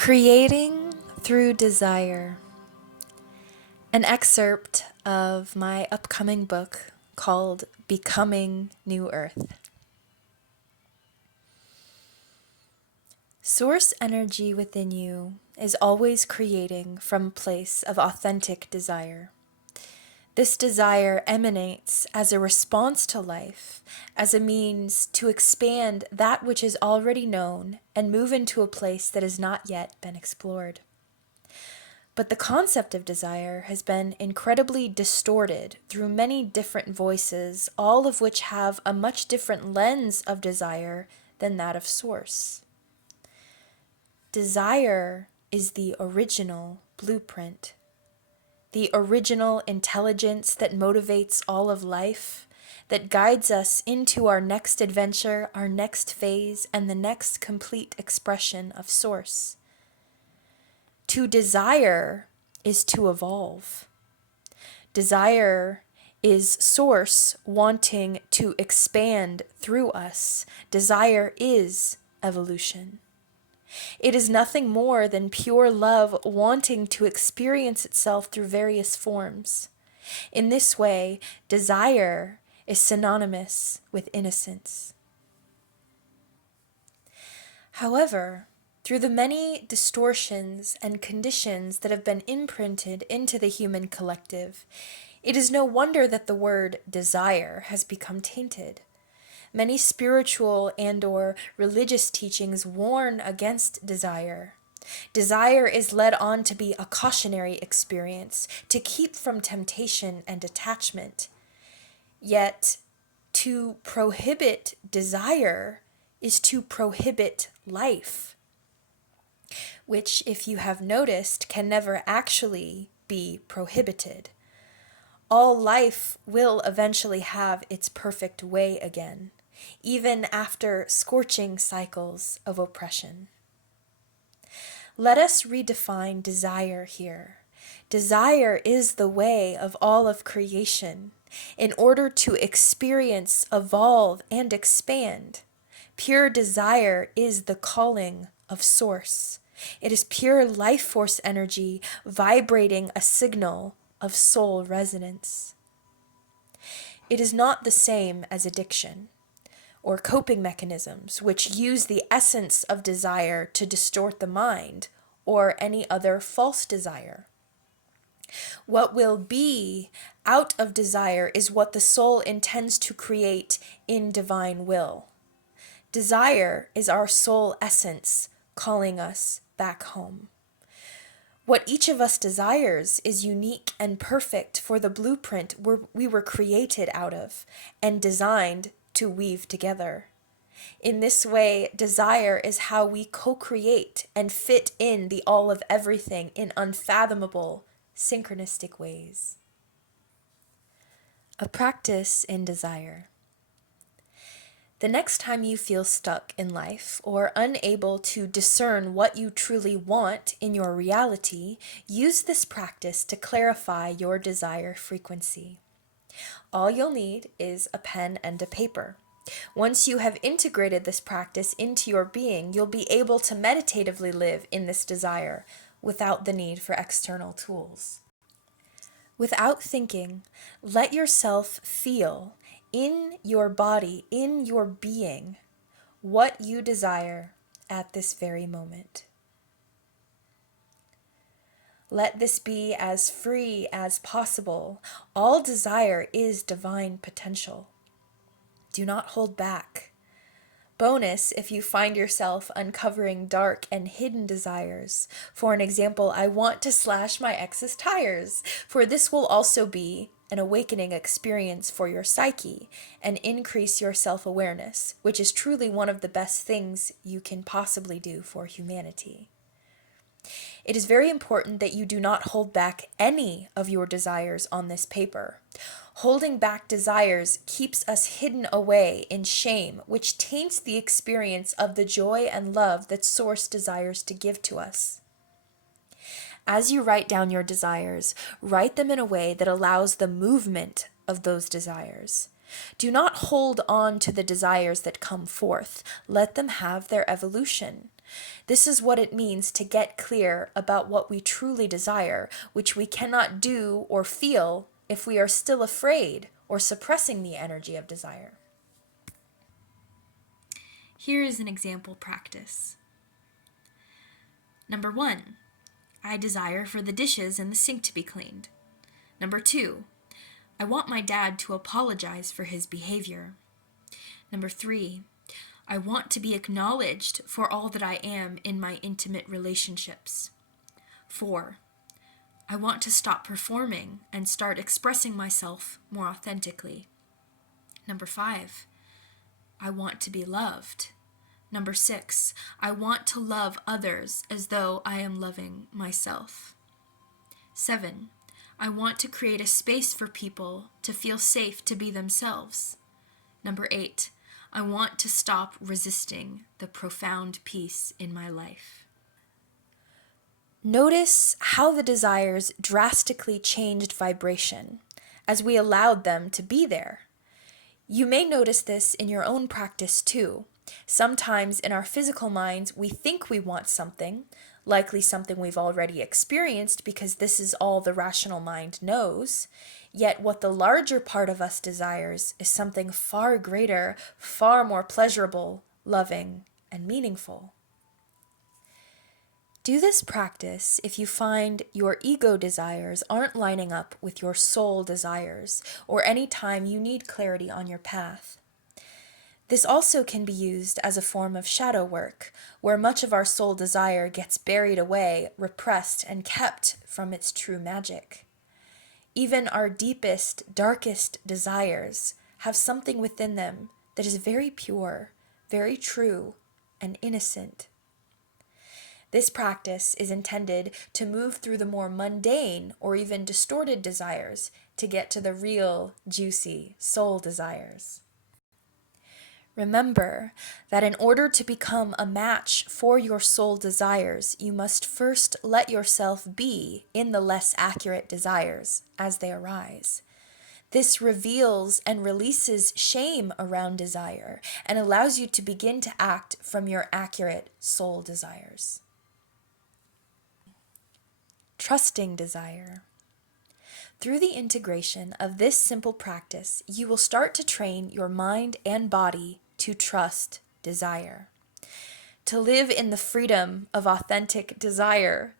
Creating Through Desire, an excerpt of my upcoming book called Becoming New Earth. Source energy within you is always creating from a place of authentic desire. This desire emanates as a response to life, as a means to expand that which is already known and move into a place that has not yet been explored. But the concept of desire has been incredibly distorted through many different voices, all of which have a much different lens of desire than that of source. Desire is the original blueprint, the original intelligence that motivates all of life, that guides us into our next adventure, our next phase, and the next complete expression of source. To desire is to evolve. Desire is source wanting to expand through us. Desire is evolution. It is nothing more than pure love wanting to experience itself through various forms. In this way, desire is synonymous with innocence. However, through the many distortions and conditions that have been imprinted into the human collective, it is no wonder that the word desire has become tainted. Many spiritual and/or religious teachings warn against desire. Desire is led on to be a cautionary experience, to keep from temptation and attachment. Yet, to prohibit desire is to prohibit life, which, if you have noticed, can never actually be prohibited. All life will eventually have its perfect way again, even after scorching cycles of oppression. Let us redefine desire here. Desire is the way of all of creation. In order to experience, evolve, and expand, pure desire is the calling of Source. It is pure life force energy vibrating a signal of soul resonance. It is not the same as addiction or coping mechanisms, which use the essence of desire to distort the mind, or any other false desire. What will be out of desire is what the soul intends to create in divine will. Desire is our soul essence calling us back home. What each of us desires is unique and perfect for the blueprint we were created out of and designed to weave together. In this way, desire is how we co-create and fit in the all of everything in unfathomable, synchronistic ways. A practice in desire. The next time you feel stuck in life or unable to discern what you truly want in your reality, use this practice to clarify your desire frequency. All you'll need is a pen and a paper. Once you have integrated this practice into your being, you'll be able to meditatively live in this desire without the need for external tools. Without thinking, let yourself feel in your body, in your being, what you desire at this very moment. Let this be as free as possible. All desire is divine potential. Do not hold back. Bonus if you find yourself uncovering dark and hidden desires. For an example, I want to slash my ex's tires, for this will also be an awakening experience for your psyche and increase your self-awareness, which is truly one of the best things you can possibly do for humanity. It is very important that you do not hold back any of your desires on this paper. Holding back desires keeps us hidden away in shame, which taints the experience of the joy and love that Source desires to give to us. As you write down your desires, write them in a way that allows the movement of those desires. Do not hold on to the desires that come forth. Let them have their evolution. This is what it means to get clear about what we truly desire, which we cannot do or feel if we are still afraid or suppressing the energy of desire. Here is an example practice. Number 1, I desire for the dishes in the sink to be cleaned. Number 2, I want my dad to apologize for his behavior. Number 3, I want to be acknowledged for all that I am in my intimate relationships. 4, I want to stop performing and start expressing myself more authentically. Number 5, I want to be loved. Number 6, I want to love others as though I am loving myself. 7, I want to create a space for people to feel safe to be themselves. Number 8, I want to stop resisting the profound peace in my life. Notice how the desires drastically changed vibration as we allowed them to be there. You may notice this in your own practice too. Sometimes in our physical minds, we think we want something, likely something we've already experienced because this is all the rational mind knows. Yet what the larger part of us desires is something far greater, far more pleasurable, loving, and meaningful. Do this practice if you find your ego desires aren't lining up with your soul desires, or any time you need clarity on your path. This also can be used as a form of shadow work, where much of our soul desire gets buried away, repressed, and kept from its true magic. Even our deepest, darkest desires have something within them that is very pure, very true, and innocent. This practice is intended to move through the more mundane or even distorted desires to get to the real, juicy soul desires. Remember that in order to become a match for your soul desires, you must first let yourself be in the less accurate desires as they arise. This reveals and releases shame around desire and allows you to begin to act from your accurate soul desires. Trusting desire. Through the integration of this simple practice, you will start to train your mind and body to trust desire, to live in the freedom of authentic desire.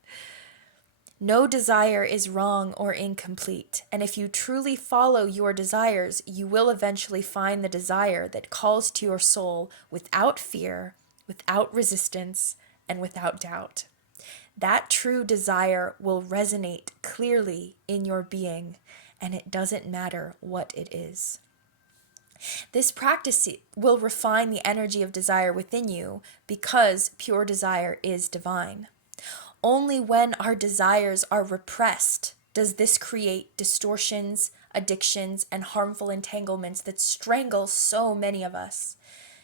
No desire is wrong or incomplete, and if you truly follow your desires, you will eventually find the desire that calls to your soul without fear, without resistance, and without doubt. That true desire will resonate clearly in your being, and it doesn't matter what it is. This practice will refine the energy of desire within you because pure desire is divine. Only when our desires are repressed does this create distortions, addictions, and harmful entanglements that strangle so many of us.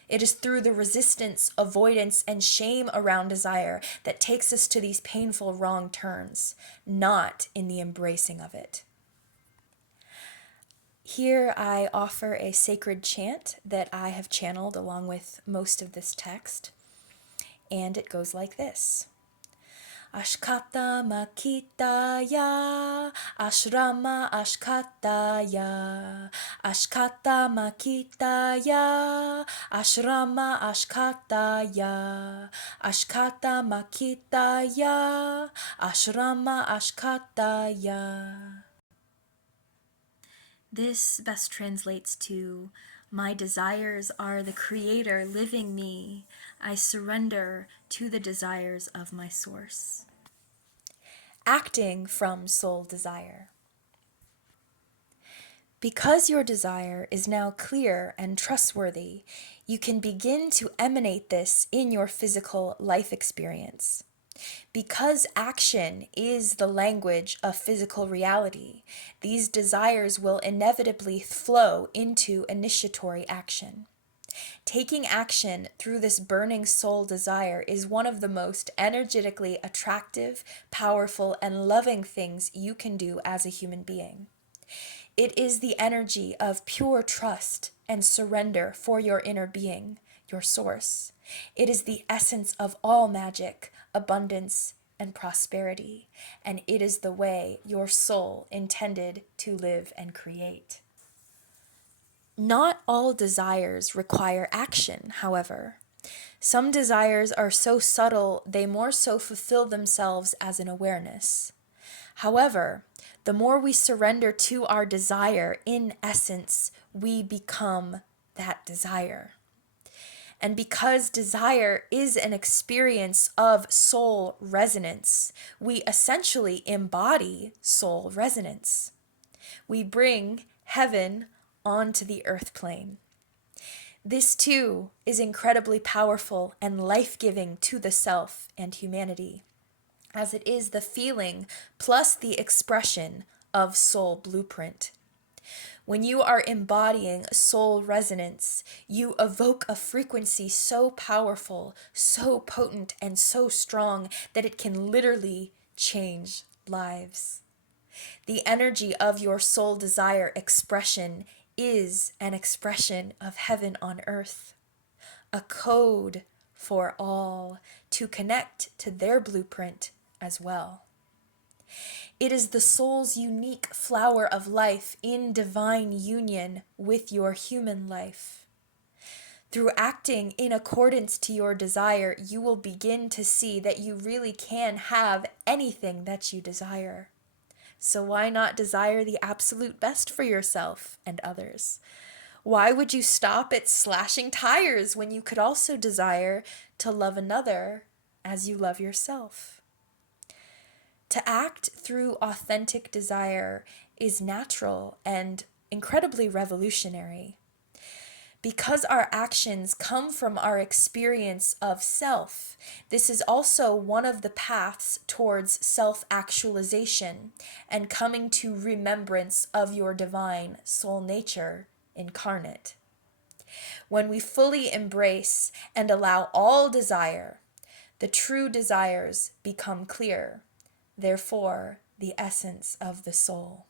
It is through the resistance, avoidance, and shame around desire that takes us to these painful wrong turns, not in the embracing of it. Here I offer a sacred chant that I have channeled along with most of this text, and it goes like this. Ashkata makitaya, ashrama ashkataya, ashkata makitaya, ashrama ashkataya, ashkata makitaya, ashrama ashkataya. This best translates to, my desires are the creator living me. I surrender to the desires of my source. Acting from soul desire. Because your desire is now clear and trustworthy, you can begin to emanate this in your physical life experience. Because action is the language of physical reality, these desires will inevitably flow into initiatory action. Taking action through this burning soul desire is one of the most energetically attractive, powerful, and loving things you can do as a human being. It is the energy of pure trust and surrender for your inner being, your source. It is the essence of all magic, abundance, and prosperity, and it is the way your soul intended to live and create. Not all desires require action, however. Some desires are so subtle they more so fulfill themselves as an awareness. However, the more we surrender to our desire, in essence, we become that desire. And because desire is an experience of soul resonance, we essentially embody soul resonance. We bring heaven onto the earth plane. This too is incredibly powerful and life-giving to the self and humanity, as it is the feeling plus the expression of soul blueprint. When you are embodying soul resonance, you evoke a frequency so powerful, so potent, and so strong that it can literally change lives. The energy of your soul desire expression is an expression of heaven on earth, a code for all to connect to their blueprint as well. It is the soul's unique flower of life in divine union with your human life. Through acting in accordance to your desire, you will begin to see that you really can have anything that you desire. So why not desire the absolute best for yourself and others? Why would you stop at slashing tires when you could also desire to love another as you love yourself? To act through authentic desire is natural and incredibly revolutionary. Because our actions come from our experience of self, this is also one of the paths towards self-actualization and coming to remembrance of your divine soul nature incarnate. When we fully embrace and allow all desire, the true desires become clear, therefore the essence of the soul.